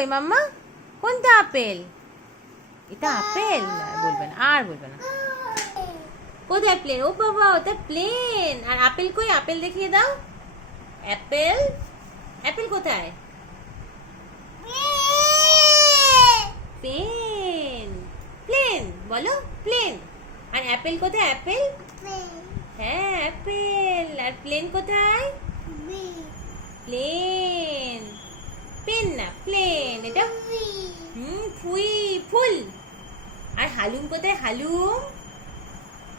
কই মাম্মা? কোনটা আপেল? এটা আপেল? বলবে না আর বলবে না। কোথায় প্লেন ও বাবা ওটা প্লেন আর আপেল কই? আপেল দেখিয়ে দাও। অ্যাপেল অ্যাপেল কোথায়? পেন প্লেন বলো প্লেন আর অ্যাপেল কোথায়? অ্যাপেল হ্যাঁ অ্যাপেল আর প্লেন কোথায়? প্লেন পেন না প্লেন এটা হুম ফুই ফুল। আর হালুম কোথায়? হালুম?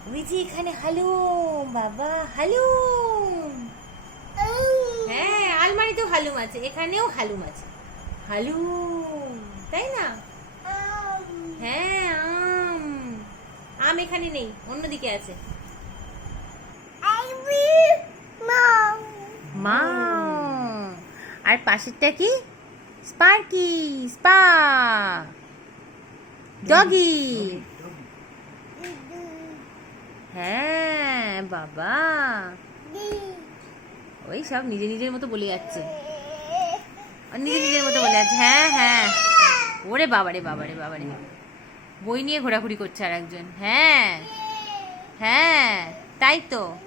ওই যে এখানে হালুম বাবা হালুম। হ্যাঁ আলমারিতেও হালুম আছে এখানেও হালুম আছে। হালুম তাই না? হ্যাঁ আম। আম এখানে নেই অন্যদিকে আছে। মা আর পাশেরটা কি? স্পার্কি স্পা ডগি হ্যাঁ বাবা। ওই সব নিজে নিজের মতো বলে যাচ্ছে। নিজে নিজের মতো বলে যাচ্ছে। হ্যাঁ হ্যাঁ। ওরে বাবারে বাবারে বাবারে বই নিয়ে ঘোরাঘুরি করছে আর একজন হ্যাঁ। হ্যাঁ তাই তো।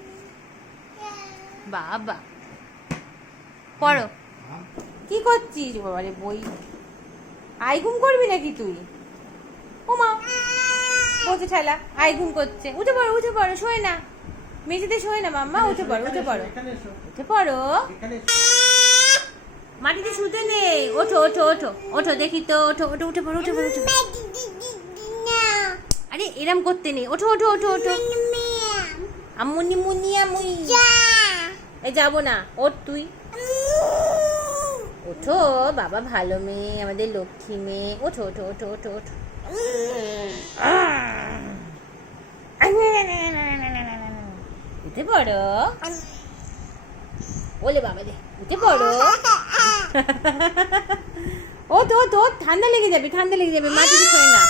বাবা। পড়ো। কি করছিস বাবারে বই? আই ঘুম করবি নাকি তুই? ও মা বলছে ঠেলা আই ঘুম করছে। উঠে পড়ো উঠে পড়ো শোয় না। মেঝেতে শোয় না মাম্মা উঠে পড়ো উঠে পড়ো। উঠে পড়ো। মাটিতে শুতে নেই ওঠো ওঠো ওঠো ওঠো দেখি তো ওঠো ওঠো উঠে পড়ো উঠে পড়ো উঠে আরে এরম করতে নেই ওঠো ওঠো ওঠো ওঠো। আমুনি মুনি আমুই এই যাব না। ওঠ তুই। ওঠো বাবা ভালো মেয়ে আমাদের লক্ষ্মী মেয়ে। ওঠো ওঠো ওঠো ওঠো ওঠো। উঠে পড়ো। ওলে বাবা দে উঠে পড়ো। ও তো তো ঠান্ডা লেগে যাবে ঠান্ডা লেগে যাবে মাটিতে শোয় না।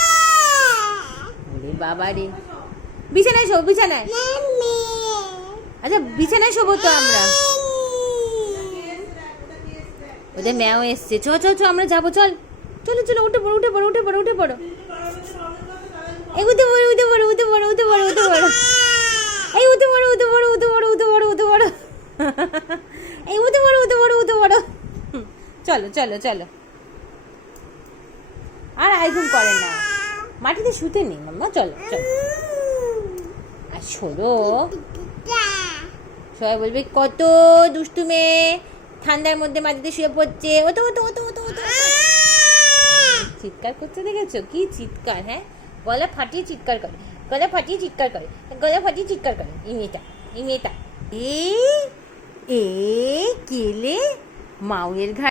ওরে বাবা রে। বিছানায় শো বিছানায়। আচ্ছা বিছানায় শোবো তো আমরা। ওদের ম্যাও এসছে চ চ চ আমরা যাব চল চলো চলো উঠে পড়ো উঠে পড়ো উঠে পড়ো উঠে পড়ো এই উঠে পড়ো উঠে পড়ো উঠে পড়ো উঠে পড়ো উঠে পড়ো এই উঠে পড়ো উঠে পড়ো উঠে পড়ো উঠে পড়ো উঠে পড়ো এই উঠে পড়ো উঠে পড়ো উঠে পড়ো চলো চলো চলো আর আইঘুম করে না মাটিতে শুতে নেই মাম্মা চলো চলো আর সরো সবাই বলবে কত দুষ্টু মেয়ে ঠান্ডার মধ্যে মাটিতে শুয়ে পড়ছে। ও তো ও তো ও তো ও তো চিৎকার করতে দেখেছ? কি চিৎকার হ্যাঁ? গলা ফাটিয়ে চিৎকার করে, গলা ফাটিয়ে চিৎকার করে, গলা ফাটিয়ে চিৎকার করে। এই মেয়েটা। এ এ, কেলে? মাউয়ের ঘাট